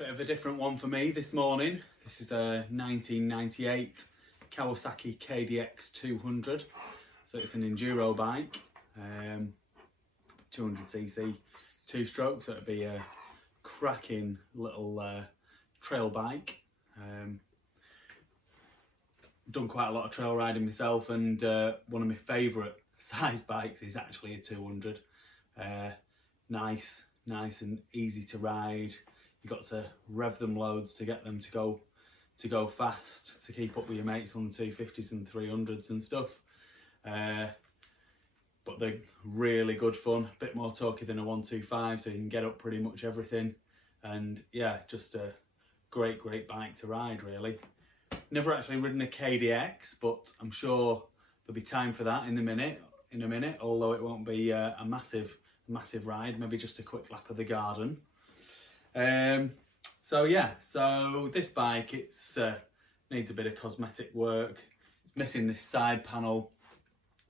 Bit of a different one for me this morning. This is a 1998 Kawasaki KDX200. So it's an enduro bike, 200cc, two-stroke, so it'd be a cracking little trail bike. Done quite a lot of trail riding myself, and one of my favourite size bikes is actually a 200. Nice and easy to ride. You got to rev them loads to get them to go fast, to keep up with your mates on the 250s and 300s and stuff. But they're really good fun, a bit more torquey than a 125, so you can get up pretty much everything. And yeah, just a great bike to ride, really. Never actually ridden a KDX, but I'm sure there'll be time for that in a minute, although it won't be a massive ride, maybe just a quick lap of the garden. So yeah, so this bike, it's needs a bit of cosmetic work. It's missing this side panel.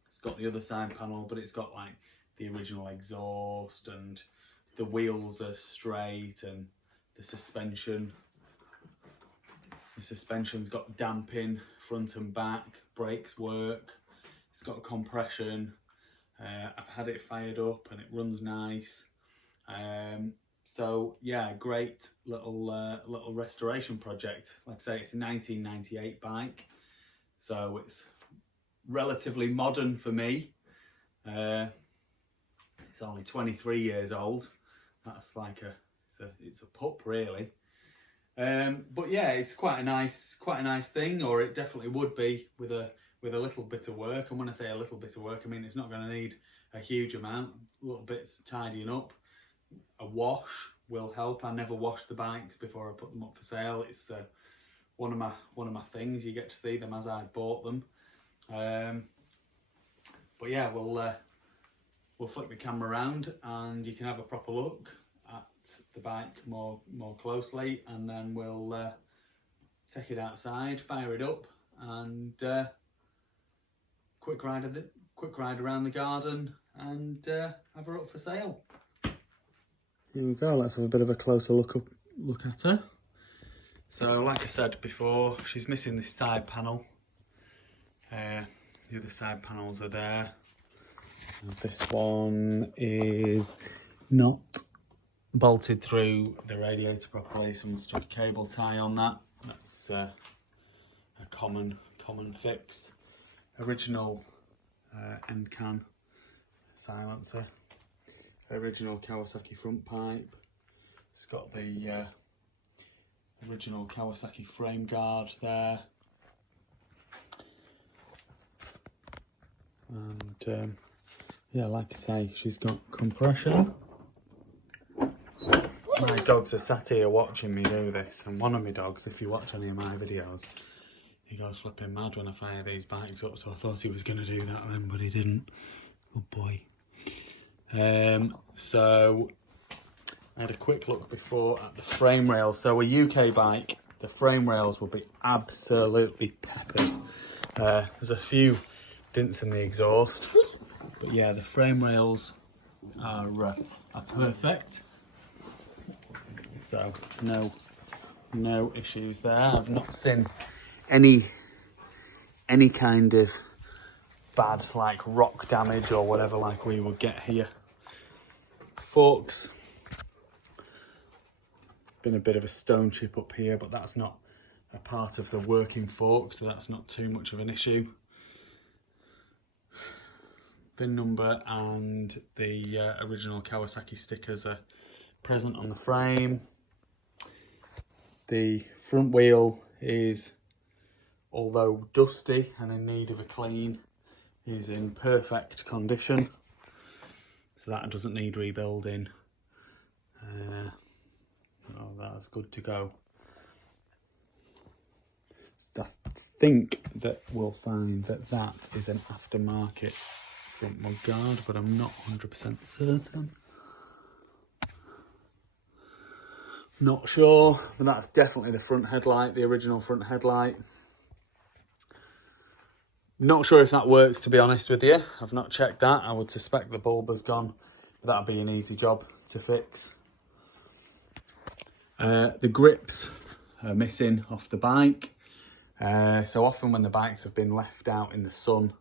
It's got the other side panel, but it's got like the original exhaust, and the wheels are straight, and the suspension's got damping front and back, brakes work, it's got a compression. I've had it fired up and it runs nice. So yeah, great little restoration project. Like I say, it's a 1998 bike, so it's relatively modern for me. It's only 23 years old. That's like it's a pup, really. But yeah, it's quite a nice thing, or it definitely would be with a little bit of work. And when I say a little bit of work, I mean it's not going to need a huge amount. Little bits tidying up. A wash will help. I never wash the bikes before I put them up for sale. It's one of my things. You get to see them as I bought them. But yeah, we'll flick the camera around and you can have a proper look at the bike more closely, and then we'll take it outside, fire it up, and quick ride around the garden, and have her up for sale. Here we go, let's have a bit of a closer look at her. So like I said before, she's missing this side panel. The other side panels are there. And this one is not bolted through the radiator properly. Someone stuck a cable tie on that. That's a common fix. Original end can silencer. Original Kawasaki front pipe. It's got the original Kawasaki frame guard there. And yeah, like I say, she's got compression. My dogs are sat here watching me do this, and one of my dogs, if you watch any of my videos, he goes flipping mad when I fire these bikes up, so I thought he was going to do that then, but he didn't. Good boy. So I had a quick look before at the frame rails. So a UK bike, the frame rails will be absolutely peppered. There's a few dents in the exhaust, but yeah, the frame rails are perfect. So no issues there. I've not seen any kind of bad like rock damage or whatever like we would get here. Forks, been a bit of a stone chip up here, but that's not a part of the working fork, so that's not too much of an issue. VIN number and the original Kawasaki stickers are present on the frame. The front wheel is, although dusty and in need of a clean, is in perfect condition, so that doesn't need rebuilding. That's good to go. I think that we'll find that is an aftermarket front mudguard, but I'm not 100% certain. Not sure, but that's definitely the front headlight, the original front headlight. Not sure if that works, to be honest with you. I've not checked that. I would suspect the bulb has gone, but that'd be an easy job to fix. The grips are missing off the bike. So often when the bikes have been left out in the sun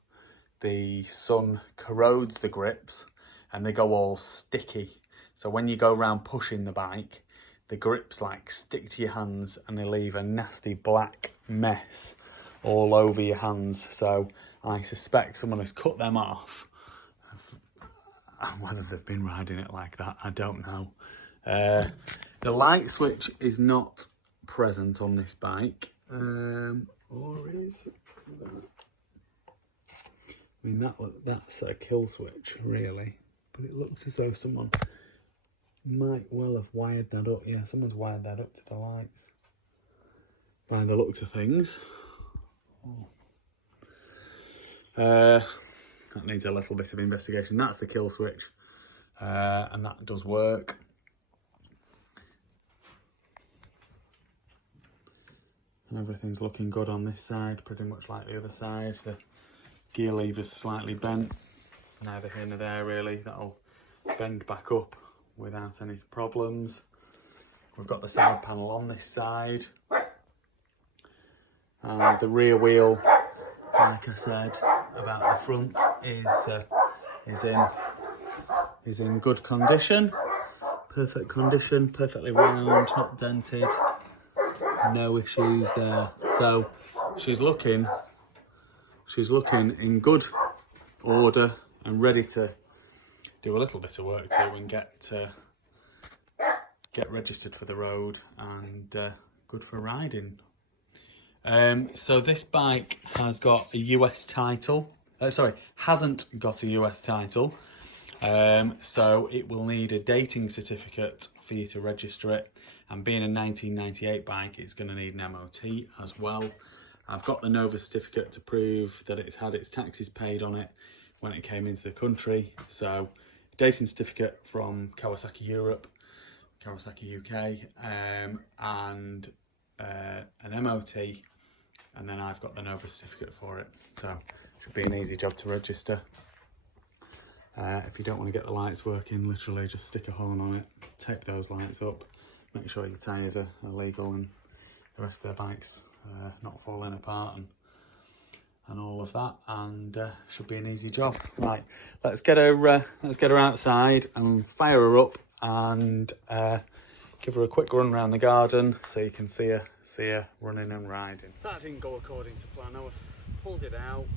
corrodes the grips and they go all sticky. So when you go around pushing the bike, the grips like stick to your hands and they leave a nasty black mess all over your hands. So I suspect someone has cut them off. And whether they've been riding it like that, I don't know. The light switch is not present on this bike. Or is that? I mean, that's a kill switch, really. But it looks as though someone might well have wired that up. Yeah, someone's wired that up to the lights, by the looks of things. That needs a little bit of investigation. That's the kill switch, and that does work. And everything's looking good on this side, pretty much like the other side. The gear lever's slightly bent, neither here nor there really. That'll bend back up without any problems. We've got the side panel on this side. And the rear wheel, like I said about the front, is in good condition. Perfect condition, perfectly round, not dented. No issues there. So she's looking in good order and ready to do a little bit of work to and get registered for the road and good for riding. So this bike has got a US title. Hasn't got a US title. So it will need a dating certificate for you to register it. And being a 1998 bike, it's going to need an MOT as well. I've got the Nova certificate to prove that it's had its taxes paid on it when it came into the country. So dating certificate from Kawasaki Europe, Kawasaki UK, and an MOT, and then I've got the Nova certificate for it. So it should be an easy job to register. If you don't want to get the lights working, literally just stick a horn on it, tape those lights up, make sure your tyres are legal and the rest of the bike's not falling apart and all of that, and should be an easy job. Right, let's get her outside and fire her up and give her a quick run around the garden so you can see her running and riding. That didn't go according to plan. I pulled it out,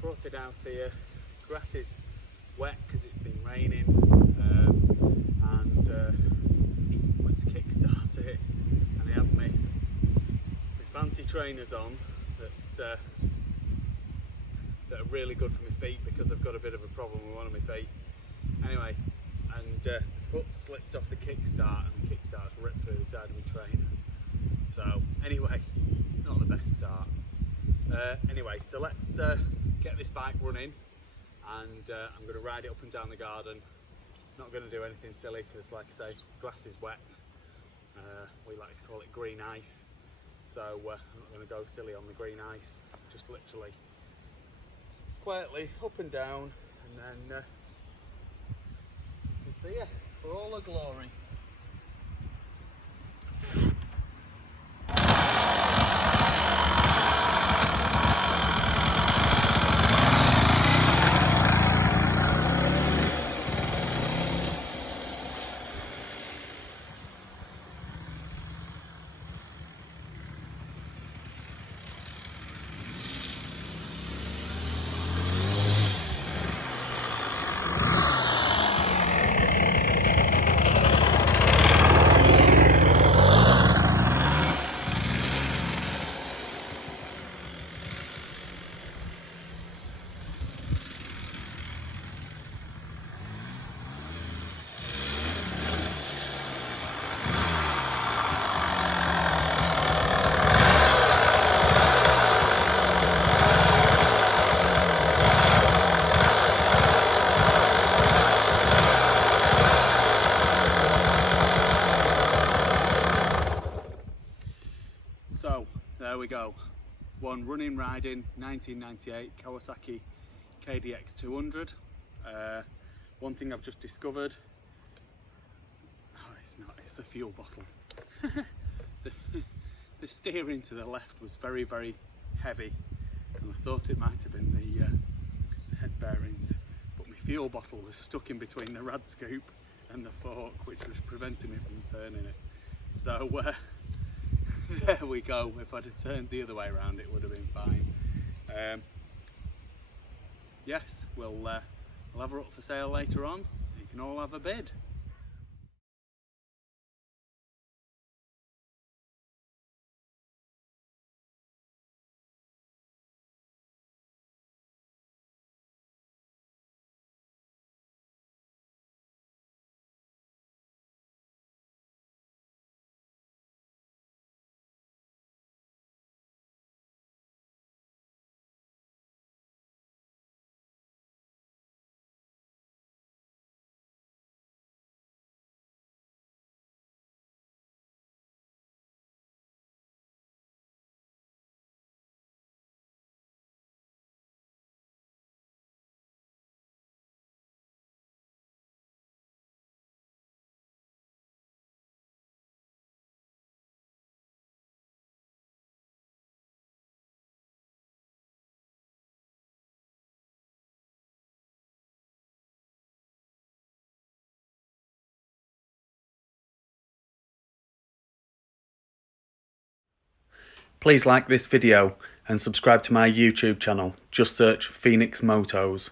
brought it out here. Grass is wet because it's been raining, and went to Kickstarter it, and I have my fancy trainers on that are really good for my feet because I've got a bit of a problem with one of my feet. Anyway, and the foot slipped off the kickstart and the kickstart's ripped through the side of my trainer. So anyway, not the best start. Anyway, so let's get this bike running, and I'm going to ride it up and down the garden. Not going to do anything silly because, like I say, grass is wet. We like to call it green ice. So I'm not going to go silly on the green ice. Just literally quietly up and down, and then you can see her for all her glory. So there we go, one running riding 1998 Kawasaki KDX200. One thing I've just discovered, it's the fuel bottle. the steering to the left was very, very heavy, and I thought it might have been the head bearings, but my fuel bottle was stuck in between the rad scoop and the fork, which was preventing me from turning it. So there we go. If I'd have turned the other way around, it would have been fine. Yes, we'll have her up for sale later on. You can all have a bid. Please like this video and subscribe to my YouTube channel. Just search Phoenix Motos.